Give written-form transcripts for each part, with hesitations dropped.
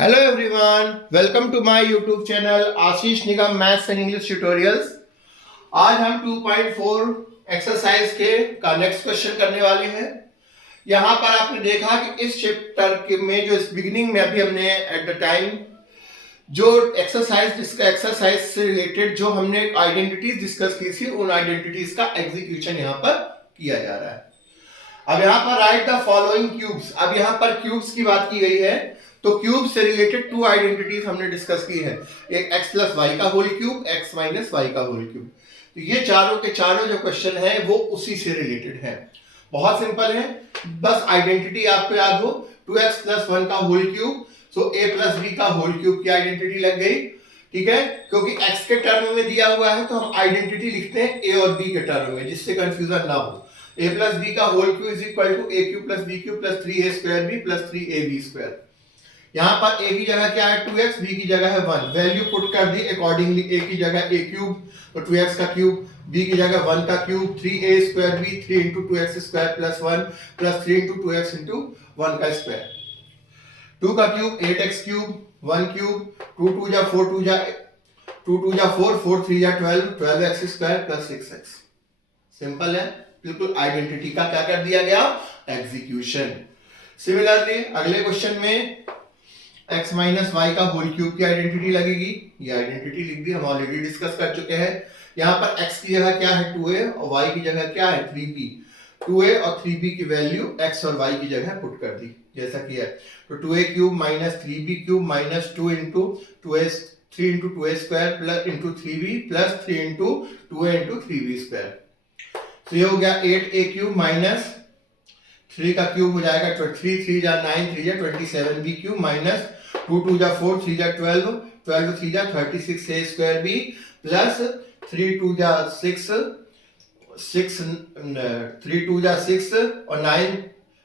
Hello everyone, welcome to my YouTube channel Ashish Nigam maths and English tutorials. आज हम 2.4 exercise का next question करने वाले हैं। यहाँ पर आपने देखा कि इस चैप्टर में जो इस बिगिनिंग में अभी हमने एट द टाइम जो एक्सरसाइज से रिलेटेड जो हमने आइडेंटिटीज डिस्कस की थी, उन आइडेंटिटीज का एग्जीक्यूशन यहाँ पर किया जा रहा है। अब यहाँ पर राइट द फॉलोइंग क्यूब्स। अब यहाँ पर क्यूब्स की बात की गई है, तो क्यूब से रिलेटेड टू आइडेंटिटीज हमने डिस्कस की है, एक x प्लस वाई का whole cube, x minus y का होल क्यूब। तो ये चारों के चारों जो क्वेश्चन है वो उसी से रिलेटेड है। बहुत सिंपल है, बस आइडेंटिटी आपको याद हो 2x प्लस 1 का whole cube, so a plus b का होल क्यूब की आइडेंटिटी लग गई। ठीक है, क्योंकि x के टर्म में दिया हुआ है तो हम आइडेंटिटी लिखते हैं a और b के टर्म में, जिससे कंफ्यूजन ना हो। a प्लस b का whole cube is equal to a cube plus b cube plus 3a square b plus 3ab square. यहाँ पर a की जगह क्या है 2x, b की जगह है 1, वैल्यू पुट कर दी अकॉर्डिंगली। a की जगह a क्यूब तो 2x का क्यूब, b की जगह 1 का cube 3a square b 3 into 2x square plus 1 plus 3 into 2x into 1 का स्क्वायर। 2 का क्यूब 8x क्यूब, 1 क्यूब 2 2 जा 4 2 जा 4 4 3 जा 12 12x square plus 6x। Simple है, बिल्कुल आइडेंटिटी का क्या कर दिया गया, एग्जीक्यूशन। सिमिलरली अगले क्वेश्चन में x माइनस वाई का होल क्यूब की आइडेंटिटी लगेगी। ये आइडेंटिटी लिख दी, हम ऑलरेडी डिस्कस कर चुके हैं। यहाँ पर x की जगह क्या है 2a और y की जगह क्या है 3b। 2a और 3b की वैल्यू x और y की जगह पुट कर दी जैसा किया है। तो 2a cube minus 3b cube minus 2 into 2s 3 into 2a square plus into 3b plus 3 into 2a into 3b square. तो ये हो गया 8a क्यूब माइनस 3 का क्यूब हो जाएगा 3 3 जा 9 3 जा 27b क्यूब माइनस 2 2 जा 4 3 जा 12 12 3 जा 36a स्क्वायर b प्लस 3 2 जा 6 3 2 जा 6 और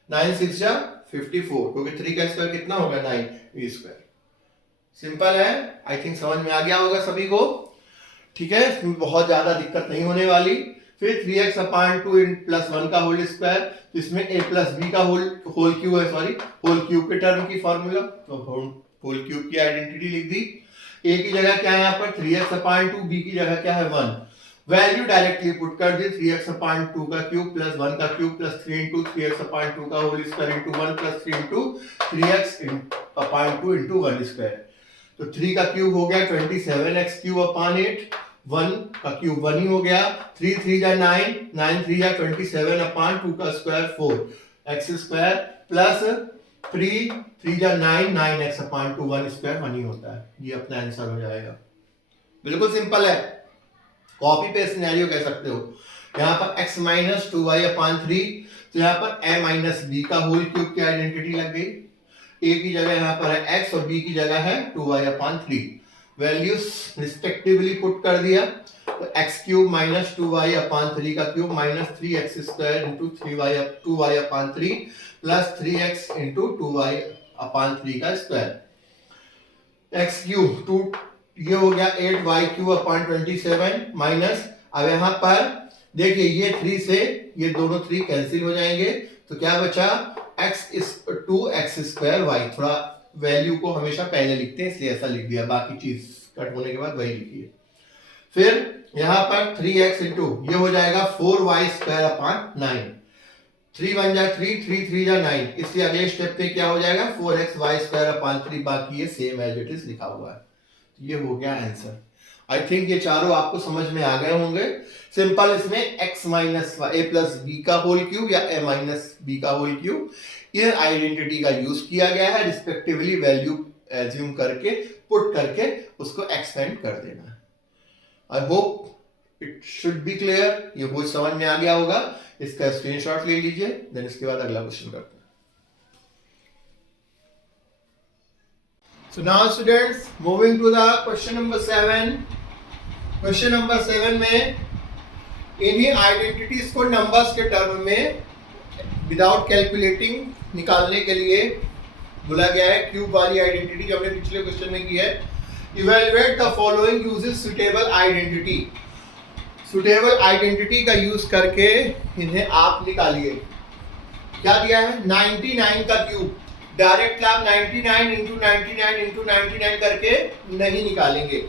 9 6 जा 54, क्योंकि 3 का स्क्वायर कितना होगा 9b स्क्वायर। सिंपल है, आई थिंक समझ में आ गया होगा सभी को। ठीक है, इसमें बहुत ज्यादा दिक्कत नहीं होने वाली। फिर 3x अपान 2 प्लस 1 का होल स्क्वायर, तो इसमें a प्लस b का होल क्यूब है, सॉरी होल क्यूब के टर्म की फॉर्मूला, तो होल क्यूब की आइडेंटिटी लिख दी। a की जगह क्या है यहाँ पर 3x अपान 2, b की जगह क्या है 1, वैल्यू डायरेक्टली पुट कर दी। 3x अपान 2 का क्यूब प्लस 1 का cube plus 3 into 3x upon 2 का whole square into 1 plus 3 into 3x upon 2 into 1 square. तो 3 का क्यूब हो गया 27x क्यूब अपान 8, 1 का क्यूब 1 ही हो गया। 3 3 जा 9 9 3 जा 27 अपान 2 का स्क्वायर 4x स्क्वायर प्लस 3 3 जा 9 9x अपान 2 1 स्क्वायर 1 ही होता है। ये अपना आंसर हो जाएगा। बिल्कुल सिंपल है, कॉपी पेस्ट सिनेरियो कह सकते हो। यहाँ पर x माइनस 2y अपान 3, तो यहाँ पर a माइनस b का होल क्यूब की आइडेंटिटी लग गई। a की जगह यहाँ पर है x और b की जगह है 2y अपान 3, वैल्यूज रिस्पेक्टिवली पुट कर दिया। तो x क्यूब माइनस 2y अपान 3 का cube minus 3x square into 2y अपान 3 प्लस 3x इंटू 2y अपान 3 का स्क्वायर। x क्यूब 2, ये हो गया 8y क्यूब अपान 27 माइनस, अब यहाँ पर देखिए ये 3 से ये दोनों 3 कैंसिल हो जाएंगे, तो क्या बचा x is 2x square y। थोड़ा वैल्यू को हमेशा पहले लिखते हैं इसलिए ऐसा लिख दिया, बाकी चीज कट होने के बाद वही लिखिए। फिर यहाँ पर 3x इंटू ये हो जाएगा 4y स्क्वायर अपान 9, 3 1 जा 3 3 3 जा 9, इसलिए अगले स्टेप पे क्या हो जाएगा 4xy स्क्वायर अपान 3, बाकी ये सेम एज इट इज लिखा हुआ है। ये हो गया आंसर। आई थिंक ये चारों आपको समझ में आ गए होंगे। सिंपल, इसमें x minus a plus b का होल क्यूब या a माइनस b का होल क्यूब, ये आइडेंटिटी का यूज किया गया है। रिस्पेक्टिवली वैल्यू एज्यूम करके पुट करके उसको एक्सपेंड कर देना है। I hope it should be clear, ये बहुत समझ में आ गया होगा। इसका स्क्रीनशॉट ले लीजिए, देन इसके बाद अगला क्वेश्चन करते हैं। So now students, moving to the question number 7. Question number 7 में इन्हीं आइडेंटिटीज को नंबर्स के टर्म में विदाउट कैलकुलेटिंग निकालने के लिए बोला गया है। क्यूब वाली आइडेंटिटी जो हमने पिछले क्वेश्चन में की है। Evaluate the following uses suitable identity. Suitable identity का यूज करके इन्हें आप निकालिए। क्या दिया है 99 का क्यूब, डायरेक्ट आप 99 इंटू 99 इंटू 99 करके नहीं निकालेंगे।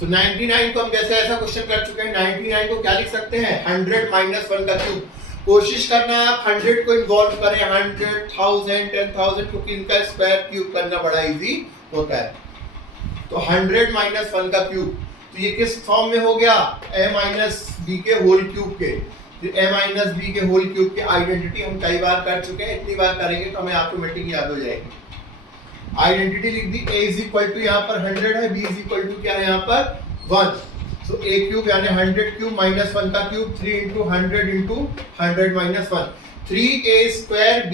सो 99 को हम जैसे ऐसा क्वेश्चन कर चुके हैं, 99 को क्या लिख सकते हैं 100 माइनस 1 का क्यूब। कोशिश करना है आप 100 को इन्वॉल्व करें, 100, 1000, 10,000, क्योंकि इनका स्क्वायर क्यूब करना बड़ा इजी होता है। तो 100 माइनस 1 का क्यूब, तो ये किस फॉर्म में हो गया a माइनस बी के होल क्यूब के। a माइनस बी के होल क्यूब की आइडेंटिटी हम कई बार कर चुके हैं, इतनी बार करेंगे तो हमें ऑटोमेटिक याद हो जाएगी। आइडेंटिटी लिख दी, a इज इक्वल टू यहाँ पर 100 है, b इज इक्वल टू क्या है यहाँ पर 1। सो a क्यूब यानी 100 क्यूब माइनस 1 का cube 3 into 100 minus 1, 3a square b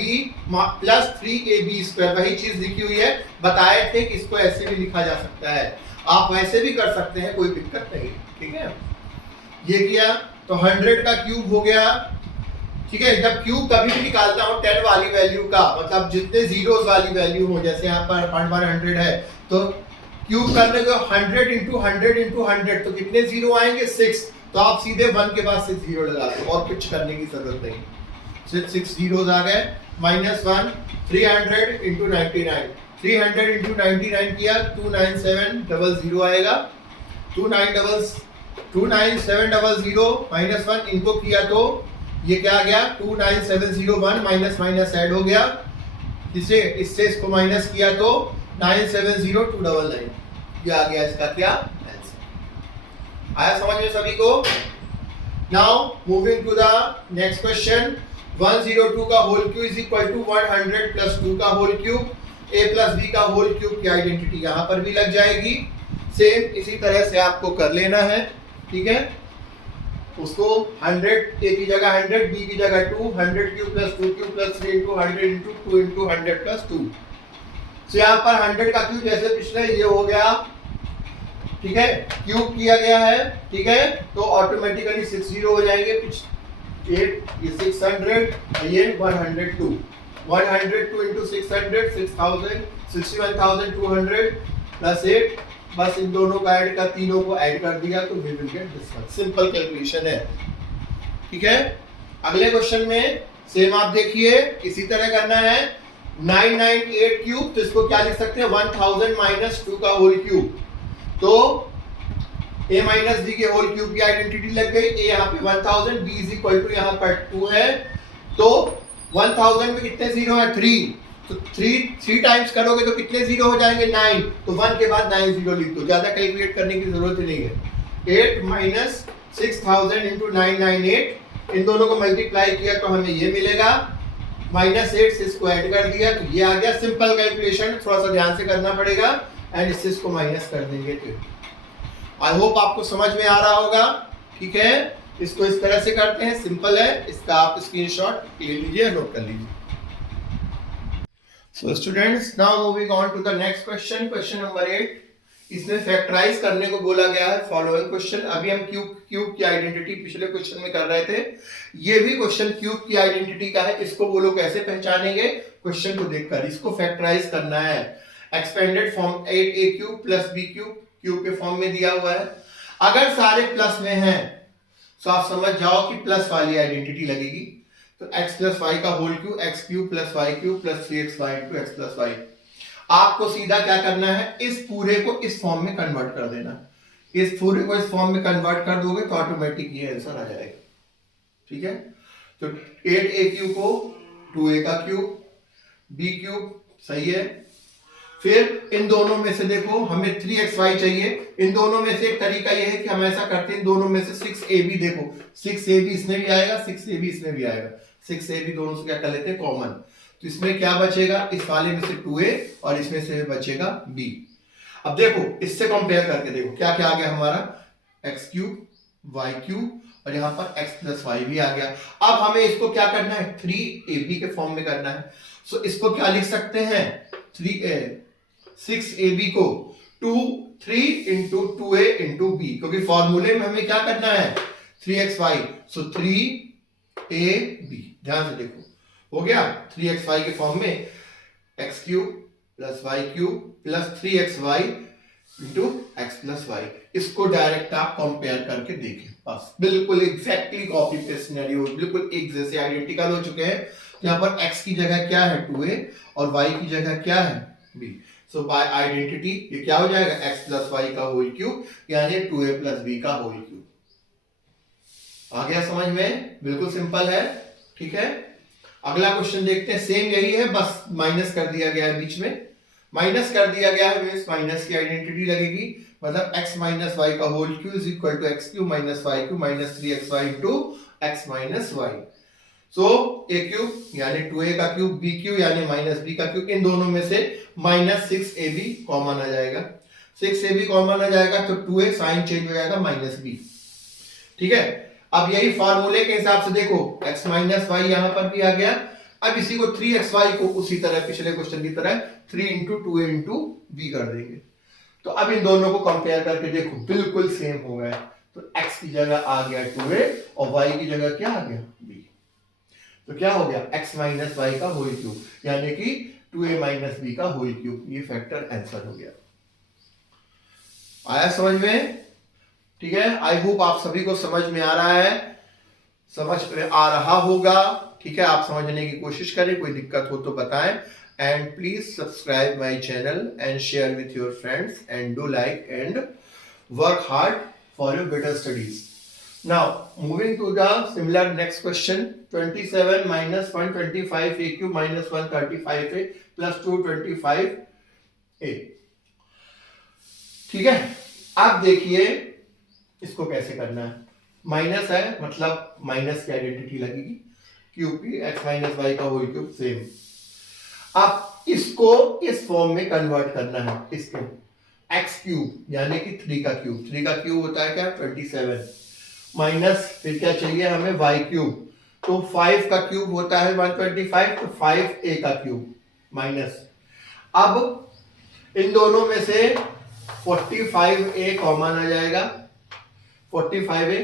plus 3ab square. वही चीज लिखी हुई है, बताए थे कि इसको ऐसे भी लिखा जा सकता है, आप वैसे भी कर सकते हैं, कोई दिक्कत नहीं। ठीक है, ये किया तो 100 का क्यूब हो गया। ठीक है, जब क्यूब कभी भी निकालना हो 10 वाली वैल्यू का, मतलब जितने जीरोस वाली वैल्यू हो, जैसे यहाँ पर 100 है तो क्यूब करने को 100 इंटू 100 इंटू 100 तो कितने जीरो आएंगे 6, तो आप सीधे 1 के बाद 6 जीरो लगा दो और कुछ करने की जरूरत नहीं। सिर्फ 6 जीरोस आ गए, माइनस 1, 300 इंटू 99, 300 इंटू 99 किया 29700 आएगा, 29700 माइनस 1 इनको किया तो ये क्या आ गया 29701 माइनस माइनस ऐड हो गया, इसे इससे इसको माइनस किया तो 970299, ये आ गया इसका क्या आंसर। आया समझ में सभी को? Now moving to the next question, 102 का whole cube is equal to 100 plus 2 का whole cube, a plus b का होल क्यूब की आइडेंटिटी यहाँ पर भी लग जाएगी। सेम इसी तरह से आपको कर लेना है। ठीक है, उसको 100 a की जगह 100, b की जगह 2, 100 cube plus 2 cube plus 3 into 100 into 2 into 100 plus 2। तो यहाँ पर 100 का क्यूब जैसे पिछले ये हो गया, ठीक है, क्यूब किया गया है। ठीक है, तो ऑटोमेटिकली 6 जीरो हो जाएंगे, 8 ये 600 ये 102, 102 इंटू 600 6000 61,200 प्लस 8, बस इन दोनों को ऐड कर, तीनों को ऐड कर दिया तो we will get this one. Simple calculation है। ठीक है, अगले क्वेश्चन में सेम आप देखिए, इसी तरह करना है 998 क्यूब, तो इसको क्या लिख सकते हैं 1000 माइनस 2 का होल क्यूब। तो a माइनस b के होल क्यूब की आइडेंटिटी लग गई, a यहाँ पे 1000, b इज इक्वल टू यहाँ पर 2 है, तो 1000 में कितने जीरो है 3, तो 3 टाइम्स करोगे तो कितने जीरो हो जाएंगे 9, तो 1 के बाद 9 जीरो लिख दो, ज्यादा कैलकुलेट करने की जरूरत ही नहीं है। 8 माइनस 6000 इंटू 998, इन दोनों को मल्टीप्लाई किया तो हमें ये मिलेगा, माइनस 8 से इसको ऐड कर दिया तो ये आ गया। सिंपल कैलकुलेशन, थोड़ा सा ध्यान से करना पड़ेगा, एंड इससे इसको माइनस कर देंगे। तो आई होप आपको समझ में आ रहा होगा। ठीक है, इसको इस तरह से करते हैं, सिंपल है, इसका आप स्क्रीनशॉट ले लीजिए, नोट कर लीजिए। So students, now moving on to the next question, question number 8. इसमें फैक्टराइज करने को बोला गया है फॉलोइंग क्वेश्चन। अभी हम क्यूब की आइडेंटिटी पिछले क्वेश्चन में कर रहे थे, ये भी क्वेश्चन क्यूब की आइडेंटिटी का है। इसको वो लोग कैसे पहचानेंगे क्वेश्चन को देखकर, इसको फैक्टराइज करना है। Expanded form 8a cube plus b cube के फॉर्म में दिया हुआ है। अगर सारे प्लस में हैं तो आप समझ जाओ कि प्लस वाली आइडेंटिटी लगेगी, तो x प्लस वाई का whole cube, x cube plus y cube plus 3xy into x plus y. आपको सीधा क्या करना है, इस पूरे को इस फॉर्म में कन्वर्ट कर देना। इस पूरे को इस फॉर्म में कन्वर्ट कर दोगे तो ऑटोमेटिक ये आंसर आ जाएगा। ठीक है, तो 8a क्यूब को 2a का क्यूब, b क्यूब, सही है। फिर इन दोनों में से देखो हमें 3xy चाहिए, इन दोनों में से एक तरीका यह है कि हम ऐसा करते हैं, इन दोनों में से 6ab, देखो 6ab इसमें भी आएगा, 6ab इसमें भी आएगा, 6ab दोनों से क्या कर लेते हैं कॉमन, तो इसमें क्या बचेगा, इस वाले में से 2a और इसमें से बचेगा b। अब देखो इससे कंपेयर करके देखो क्या क्या आ गया हमारा, x क्यूब y क्यूब और यहाँ पर x प्लस वाई भी आ गया। अब हमें इसको क्या करना है 3ab के फॉर्म में करना है। सो इसको क्या लिख सकते हैं 6ab को 3 इंटू 2a इंटू b, क्योंकि फॉर्मूले में हमें क्या करना है 3xy, सो 3ab। ध्यान से देखो हो गया 3xy के फॉर्म में x cube plus y cube plus 3xy into x plus y. इसको डायरेक्ट आप कंपेयर करके देखें, बस बिल्कुल एग्जैक्टली कॉपी पेस्ट सिनेरियो, बिल्कुल एक जैसे आइडेंटिकल हो चुके हैं। यहाँ पर x की जगह क्या है 2a और y की जगह क्या है b। सो बाय आइडेंटिटी ये क्या हो जाएगा x प्लस वाई का होल क्यूब, यानी 2a प्लस b का होल क्यूब। आ गया समझ में? बिल्कुल सिंपल है। ठीक है, अगला क्वेश्चन देखते हैं। सेम यही है, बस माइनस कर दिया गया है बीच में। माइनस कर दिया गया है मींस माइनस की आइडेंटिटी लगेगी, मतलब x माइनस वाई का whole cube is equal to x cube minus y cube minus 3xy into x minus y. So a cube यानी 2a का क्यूब, b क्यूब यानी माइनस b का cube, इन दोनों में से माइनस 6ab कॉमन आ जाएगा। 6ab कॉमन आ जाएगा तो 2a साइन चेंज हो जाएगा माइनस b। ठीक है, अब यही फॉर्मूले के हिसाब से देखो x माइनस वाई यहां पर भी आ गया। अब इसी को 3xy को उसी तरह पिछले क्वेश्चन की तरह 3 इंटू 2a इंटू b कर देंगे। तो अब इन दोनों को कंपेयर करके देखो बिल्कुल सेम हो गया। तो x की जगह आ गया 2a और y की जगह क्या आ गया b। तो क्या हो गया x माइनस वाई का होल क्यूब, यानी कि 2a माइनस b का होल क्यूब। ये फैक्टर आंसर हो गया। आया समझ में? ठीक है, आई होप आप सभी को समझ में आ रहा है, समझ में आ रहा होगा। ठीक है, आप समझने की कोशिश करें, कोई दिक्कत हो तो बताएं। And please subscribe my channel and share with your friends and do like and work hard for your better studies. Now moving to the similar next question. 27 minus 125 a cube minus 135a plus 225a। ठीक है, अब देखिए इसको कैसे करना है। Minus है मतलब माइनस की आइडेंटिटी लगेगी, क्यूब की x माइनस वाई का होल क्यूब सेम। अब इसको इस फॉर्म में कन्वर्ट करना है, इसके x क्यूब यानी कि 3 का क्यूब। 3 का क्यूब होता है क्या 27 माइनस फिर क्या चाहिए हमें y क्यूब, तो 5 का क्यूब होता है 125, तो 5a का क्यूब माइनस। अब इन दोनों में से 45a कॉमन आ जाएगा, 45a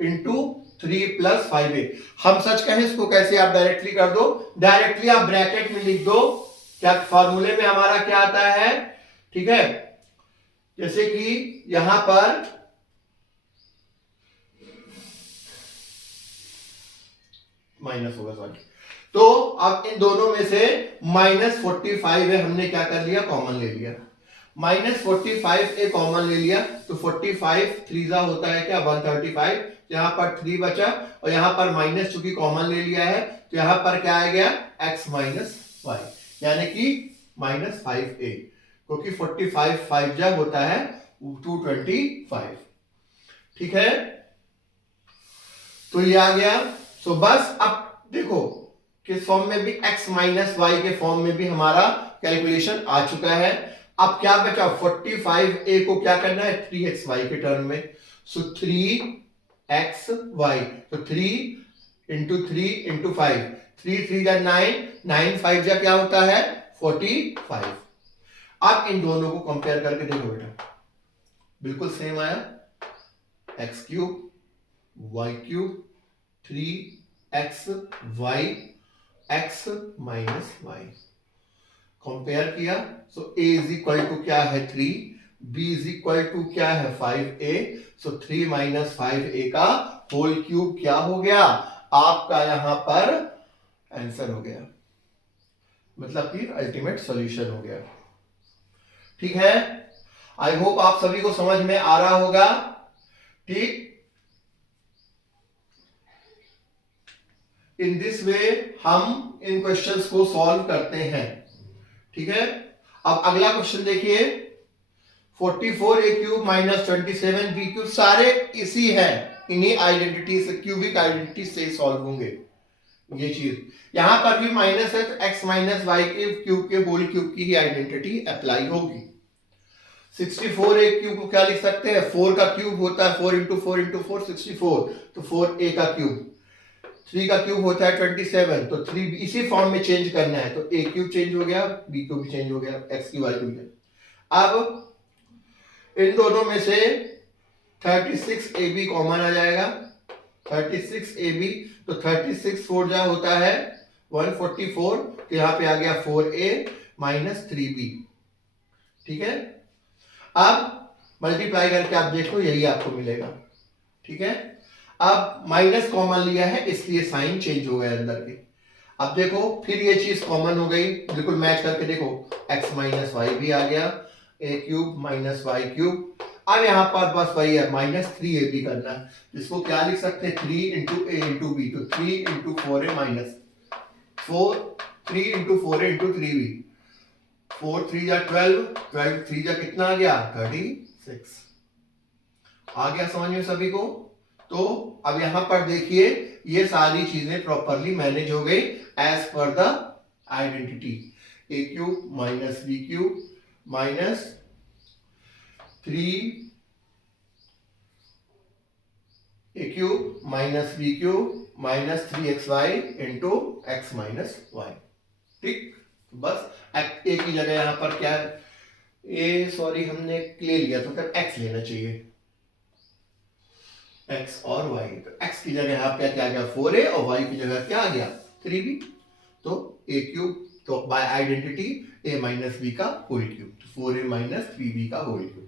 इंटू 3 प्लस 5a। हम सच कहें इसको कैसे आप डायरेक्टली कर दो, डायरेक्टली आप ब्रैकेट में लिख दो। क्या फॉर्मूले में हमारा क्या आता है? ठीक है, जैसे कि यहां पर माइनस होगा सॉरी, तो अब इन दोनों में से माइनस 45 है, हमने क्या कर लिया कॉमन ले लिया। माइनस 45 कॉमन ले लिया तो 45 3 होता है क्या 135, यहां पर 3 बचा और यहां पर माइनस चूंकि कॉमन ले लिया है तो यहां पर क्या आ गया x माइनस वाई, यानी कि माइनस 5a, क्योंकि 45 5 जा होता है 225। ठीक है, तो ये आ गया। तो बस अब देखो किस फॉर्म में भी x माइनस वाई के फॉर्म में भी हमारा कैलकुलेशन आ चुका है। अब क्या बचा 45a को क्या करना है 3xy के टर्म में, सो 3xy, तो 3 इंटू 3 इंटू 5, 3 3 जा 9, 9 5 जा क्या होता है 45। अब इन दोनों को कंपेयर करके देखो बेटा, बिल्कुल सेम आया, x cube y cube 3xy x minus y compare किया। So a is equal to क्या है 3, b इज इक्वल टू क्या है 5a, सो 3 माइनस 5a का होल क्यूब क्या हो गया आपका यहां पर आंसर हो गया, मतलब कि अल्टीमेट सॉल्यूशन हो गया। ठीक है, आई होप आप सभी को समझ में आ रहा होगा। ठीक, इन दिस वे हम इन क्वेश्चंस को सॉल्व करते हैं। ठीक है, अब अगला क्वेश्चन देखिए 44a cube minus 27b cube, सारे इसी है, इन्हीं आइडेंटिटी से क्यूबिक आइडेंटिटी से सॉल्व होंगे। ये चीज यहां पर भी माइनस है तो x माइनस वाई के क्यूब के होल क्यूब की ही आइडेंटिटी अप्लाई होगी। 64a क्यूब को क्या लिख सकते हैं, 4 का क्यूब होता है 4 इंटू 4 इंटू 4 64, तो 4a का क्यूब। 3 का क्यूब होता है 27, तो 3 इसी फॉर्म में चेंज करना है, तो a क्यूब चेंज हो गया, b क्यूब भी चेंज हो गया, x की वैल्यू में। अब इन दोनों में से 36ab कॉमन आ जाएगा, 36ab, तो 36 4 जा होता है 144, तो यहां पे आ गया 4a माइनस 3b। ठीक है, अब मल्टीप्लाई करके आप देखो, यही आपको मिलेगा। ठीक है, अब माइनस कॉमन लिया है इसलिए साइन चेंज हो गया अंदर के। अब देखो फिर ये चीज कॉमन हो गई, बिल्कुल मैच करके देखो, x माइनस वाई भी आ गया, a cube minus y cube. अब यहाँ पर बस वही है, माइनस 3ab करना है, जिसको क्या लिख सकते हैं, 3 इंटू ए इंटू बी, तो 3 into 4a minus 4, 3 into 4a into 3b, 4 3 जा 12, 12 3 जा कितना आ गया, 36 आ गया समझ में सभी को। तो अब यहां पर देखिए ये सारी चीजें प्रॉपरली मैनेज हो गई as per the identity, a cube minus b cube minus 3 a cube minus b cube minus 3xy into x minus y. ठीक, बस ए की जगह यहां पर क्या है, ए सॉरी हमने ले लिया तो फिर x लेना चाहिए, x और y, तो x की जगह यहाँ पे क्या आ गया 4a और y की जगह क्या आ गया 3b, तो a क्यूब, तो by identity a minus b का होल क्यूब, तो 4a माइनस 3b का होल क्यूब।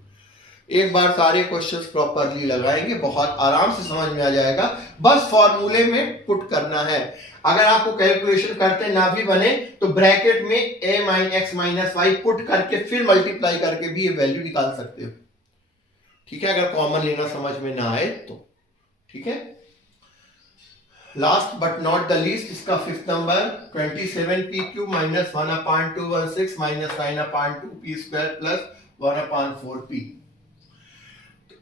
एक बार सारे क्वेश्चंस प्रॉपरली लगाएंगे, बहुत आराम से समझ में आ जाएगा, बस फॉर्मूले में पुट करना है। अगर आपको कैलकुलेशन करते ना भी बने तो ब्रैकेट में a minus x minus y put करके फिर मल्टीप्लाई करके भी ये वैल्यू निकाल सकते हो। ठीक है, अगर कॉमन लेना समझ में ना आए तो। ठीक है, last but not the least इसका fifth number 27p cube minus 1/216 minus 9/2p square plus 1/4p।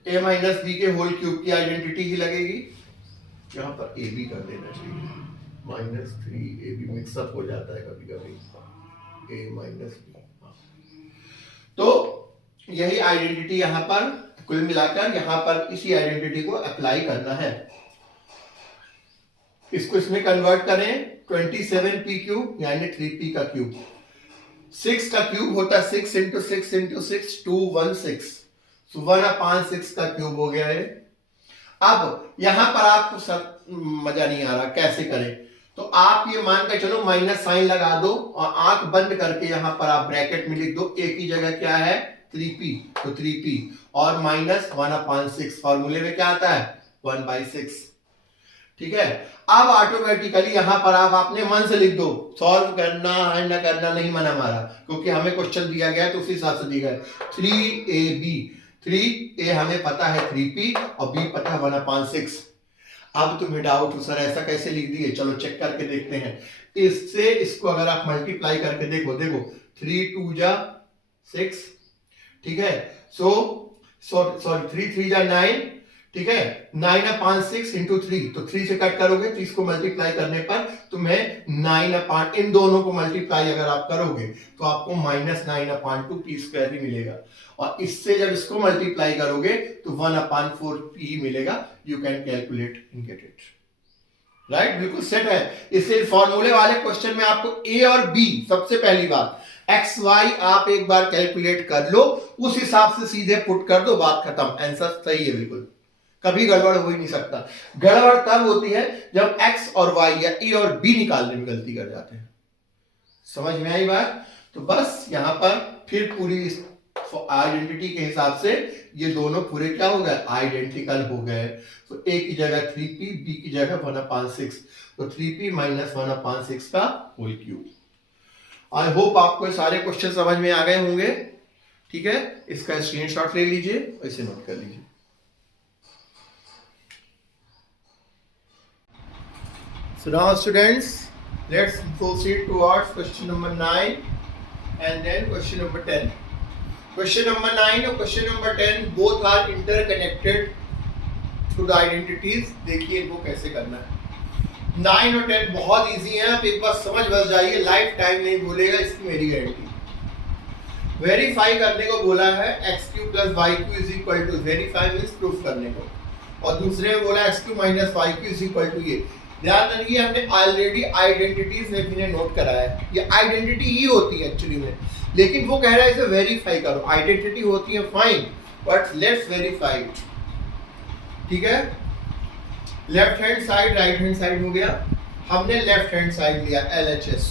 a minus b के होल क्यूब की आइडेंटिटी ही लगेगी, यहां पर a b कर देना चाहिए, माइनस 3ab मिक्सअप हो जाता है कभी कभी, a माइनस b। तो यही आइडेंटिटी यहां पर कुल मिलाकर यहां पर इसी आइडेंटिटी को अप्लाई करना है। इसको इसमें कन्वर्ट करें, 27p क्यूब यानी 3p का क्यूब, 6 का क्यूब होता है 6 इंटू 6 इंटू 6 216, so 1/6 का क्यूब हो गया है। अब यहां पर आपको मजा नहीं आ रहा कैसे करें, तो आप ये मान के चलो माइनस साइन लगा दो और आंख बंद करके यहां पर आप ब्रैकेट में लिख दो, a की जगह क्या है 3p, तो 3p और माइनस 1/6, फॉर्मूले में क्या आता है 1/6। ठीक है, अब ऑटोमेटिकली यहां पर आप अपने मन से लिख दो, सॉल्व करना है ना करना नहीं मना हमारा, क्योंकि हमें क्वेश्चन दिया गया है तो उसी हिसाब से दिया गया है। 3ab, 3a हमें पता है 3p और b पता है 1/6। अब तुम्हें डाउट हो सर ऐसा कैसे लिख दिए, चलो चेक करके देखते हैं। इससे इसको अगर आप मल्टीप्लाई करके देखो, देखो 3 2 जा 6, ठीक है, सॉरी 3 3 जा 9, ठीक है, 9/6 इंटू 3, तो 3 से कट करोगे तो इसको मल्टीप्लाई करने पर तुम्हें 9 इन दोनों को मल्टीप्लाई अगर आप करोगे तो आपको माइनस 9/2p स्क्वायर ही मिलेगा, और इससे जब इसको मल्टीप्लाई करोगे तो 1/4p मिलेगा। You can calculate and get it right, बिल्कुल सेट है। इससे फॉर्मूले वाले क्वेश्चन में आपको a और b, सबसे पहली बात एक्स वाई आप एक बार कैलकुलेट कर लो, उस हिसाब से सीधे पुट कर दो, बात खत्म, आंसर सही है बिल्कुल, कभी गड़बड़ हो ही नहीं सकता। गड़बड़ तब होती है जब x और y या a और b निकालने में गलती कर जाते हैं। समझ में आई बात? तो बस यहां पर फिर पूरी आइडेंटिटी के हिसाब से ये दोनों पूरे क्या हो गए, आइडेंटिकल हो गए। तो a की जगह 3p, b की जगह 1/6, तो 3p माइनस 1/6 का होल क्यूब। आई होप आपको सारे क्वेश्चन समझ में आ गए होंगे। ठीक है, इसका स्क्रीनशॉट ले लीजिए और इसे नोट कर लीजिए। So now students, let's proceed towards question number 9 and then question number 10. Question number 9 और question number 10 both are interconnected through the identities। देखिए इनको कैसे करना है। 9 और 10 बहुत इजी है, आप एक बार समझ बस जाइए, लाइफ टाइम नहीं भूलेगा, इसकी मेरी गारंटी। वेरीफाई करने को बोला है, x³ plus y³ is equal to, verify means proof करने को, और दूसरे में बोला x³ minus y³ is equal to ये। ध्यान रखिए हमने ऑलरेडी आइडेंटिटीज में भी नोट कराया है, ये आइडेंटिटी ही होती है एक्चुअली में, लेकिन वो कह रहा है इसे वेरीफाई करो। आइडेंटिटी होती है fine, but let's verify it. ठीक है, left hand side right hand side हो गया, हमने लेफ्ट हैंड साइड लिया LHS,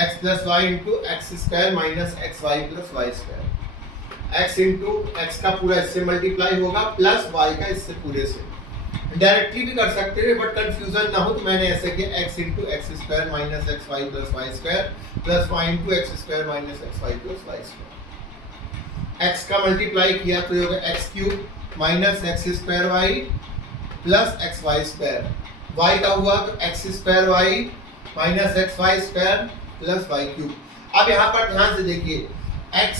x plus y into x square minus x y plus y square. x into x का पूरा इससे मल्टीप्लाई होगा प्लस y का इससे पूरे से। डायरेक्टली भी कर सकते हैं बट कंफ्यूजन ना हो तो मैंने ऐसे किया x into x square minus x y plus y square plus y into x square minus x y plus y square. x का मल्टीप्लाई किया तो ये होगा x cube minus x square y plus x y square. y का हुआ तो x square y minus x y square plus y cube. अब यहाँ पर ध्यान से देखिए x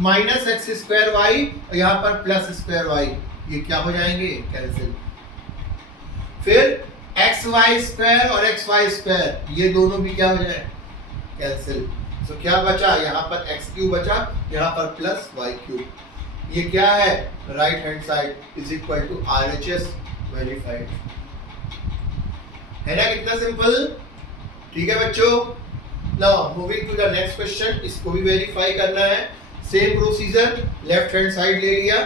minus x square y और यहाँ पर प्लस स्क्वायर वाई, ये क्या हो जाएंगे? कैंसिल। फिर एक्स वाई स्क्वायर और एक्स वाई स्क्वायर ये दोनों भी क्या हो जाए? कैंसिल। तो क्या बचा? यहाँ पर एक्स क्यूब बचा, यहाँ पर प्लस वाई क्यूब। ये क्या है? Right hand side is equal to RHS verified. है ना कितना सिंपल? ठीक है बच्चों। Now moving to the next question, इसको भी वेरीफाई करना है। Same procedure, left hand side ले लिया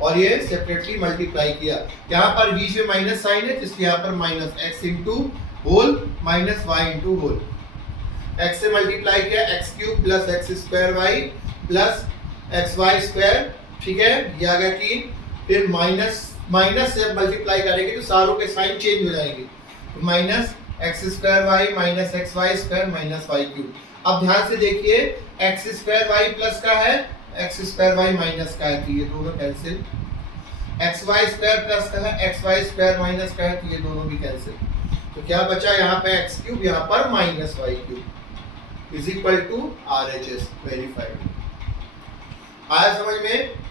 और ये सेपरेटली मल्टीप्लाई किया। यहाँ पर बीच में माइनस साइन है जिसके यहाँ पर minus x into whole minus y into whole. X से मल्टीप्लाई किया x cube plus x square y plus x y square. ठीक है, ये आ गया 3। फिर माइनस से मल्टीप्लाई करेंगे तो सारों के साइन चेंज हो जाएंगे। तो minus x square y minus x y square minus y cube. अब ध्यान से देखिए एक्स स्क्वायर वाई प्लस का है, एक्स स्क्वायर वाई माइनस का है तो ये दोनों cancel. X y square plus का है, एक्स वाई स्क्वायर माइनस का है तो ये दोनों भी कैंसिल। तो क्या बचा? यहाँ पे एक्स क्यूब, यहाँ पर minus y cube is equal to RHS verified. आया समझ में?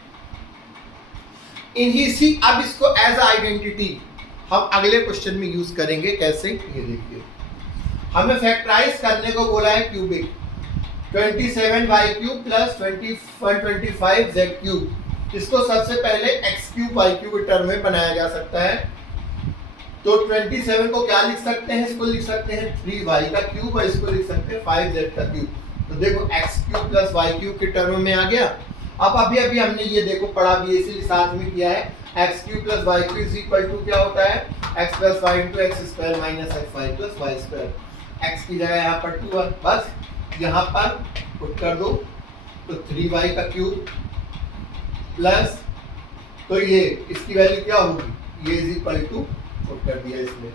अब इसको एज आइडेंटिटी हम अगले क्वेश्चन में यूज करेंगे। कैसे? ये देखिए, हमें फैक्टराइज करने को बोला है cubic. 27y cube plus 125z cube, इसको सबसे पहले x क्यूब y क्यूब के टर्म में बनाया जा सकता है। तो 27 को क्या लिख सकते हैं? इसको लिख सकते हैं 3y का क्यूब और इसको लिख सकते हैं 5z का क्यूब। तो देखो x cube plus y cube के टर्म में आ गया। अब अभी हमने ये देखो पढ़ा भी इसीलिए साथ में किया है। X cube plus y cube is equal to क्या होता है? X plus y into x square minus x y plus y square. X की जगह यहाँ पर 2 है, बस यहाँ पर पुट कर दो। तो 3y का क्यूब प्लस, तो ये इसकी वैल्यू क्या होगी? ये इज इक्वल टू, पुट कर दिया इसमें,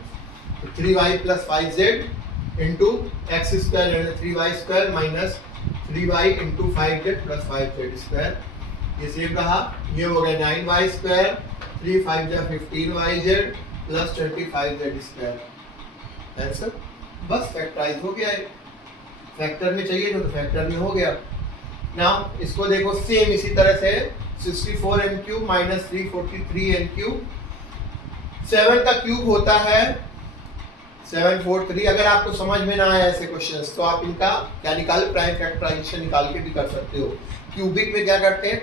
तो 3y plus 5z into x square 3y square minus 3y into 5z plus 5z square. ये सेम रहा। ये हो गया 9y स्क्वायर 3 5 जा 15yz plus 25z square. Answer बस फैक्टराइज हो गया है। फैक्टर में चाहिए तो फैक्टर में हो गया। नाउ इसको देखो सेम इसी तरह से 64m cube minus 343n cube. 7 का क्यूब होता है 743। अगर आपको समझ में ना आए ऐसे क्वेश्चंस तो आप इनका क्या निकाल, प्राइम फैक्टराइजेशन निकाल के भी कर सकते हो। क्यूबिक में क्या करते हैं,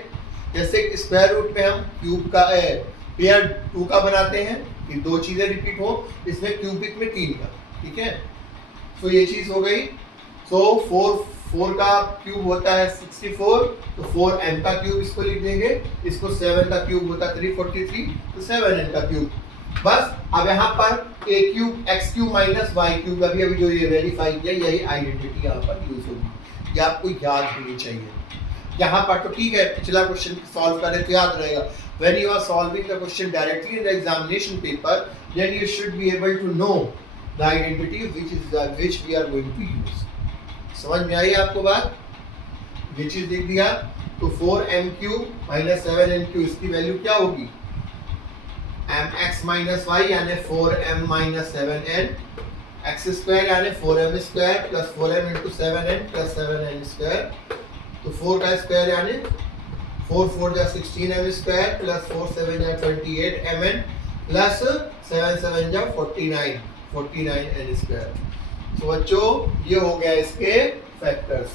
जैसे स्क्वायर रूट में हम क्यूब का पेयर 2 का बनाते हैं कि 2 चीजें रिपीट हो, इसमें क्यूबिक में 3 का। ठीक है, तो ये चीज हो गई। तो 4 का क्यूब होता है 64, तो 4m का क्यूब इसको लिख देंगे। इसको 7 का क्यूब होता है 343, तो 7n का क्यूब। बस अब यहाँ पर a cube x cube minus y cube, अभी जो ये वेरीफाई किया, यही आइडेंटिटी यहाँ पर यूज होगी। ये आपको याद होनी चाहिए। यहाँ पर तो ठीक है, पिछला क्वेश्चन सॉल्व करें तो याद रहेगा। When you are solving the question directly in the examination paper, then you should be able to know the identity which we are going to use. समझ में आई आपको बात? which is लिख दिया, तो 4m cube minus 7n cube, इसकी value क्या होगी? mx माइनस y यानी 4m minus 7n, x square यानी 4m square plus 4m into 7n plus 7n square. तो 4 का स्क्वायर यानी 4 4 जा 16m स्क्वायर प्लस 4 7 जा 28mn प्लस 7 7 जा 49n स्क्वायर। तो बच्चों ये हो गया इसके फैक्टर्स।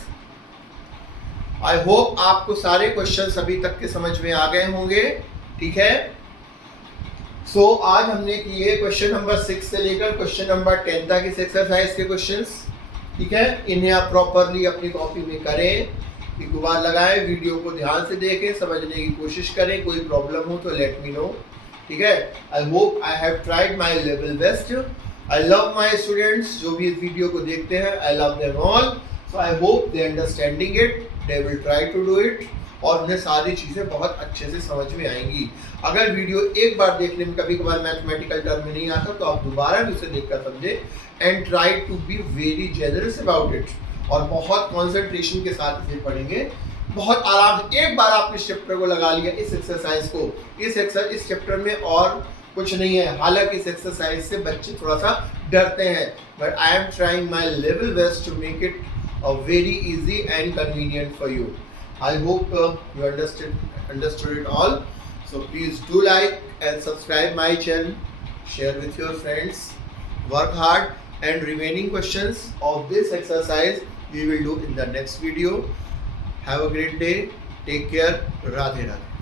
आई होप आपको सारे क्वेश्चंस अभी तक के समझ में आ गए होंगे। ठीक है, सो आज हमने किए क्वेश्चन नंबर 6 से लेकर क्वेश्चन नंबर 10 तक इस एक्सरसाइज के क्वेश्चंस। ठीक है, इन्हें आप प्रॉपरली अपनी कॉपी में करें, एक बार लगाएं, वीडियो को ध्यान से देखें, समझने की कोशिश करें। कोई प्रॉब्लम हो तो लेट मी नो। ठीक है, I hope I have tried my level best. I love my students, जो भी इस वीडियो को देखते हैं, I love them all. So I hope they understanding it, they will try to do it. और उन्हें सारी चीज़ें बहुत अच्छे से समझ में आएंगी। अगर वीडियो एक बार देखने में कभी कभार मैथमेटिकल टर्म में नहीं आता तो आप दोबारा भी उसे देखकर समझे and try to be very generous about it, और बहुत कॉन्सेंट्रेशन के साथ इसे पढ़ेंगे, बहुत आराम से। एक बार आपने इस चैप्टर को लगा लिया, इस एक्सरसाइज को, इस चैप्टर में और कुछ नहीं है। हालांकि इस एक्सरसाइज से बच्चे थोड़ा सा डरते हैं, but I am trying my level best to make it very easy and convenient for you. I hope you understood it all. So please do like and subscribe my channel, share with your friends, work hard, and remaining questions of this exercise we will do in the next video. Have a great day. Take care. Radhe Radhe.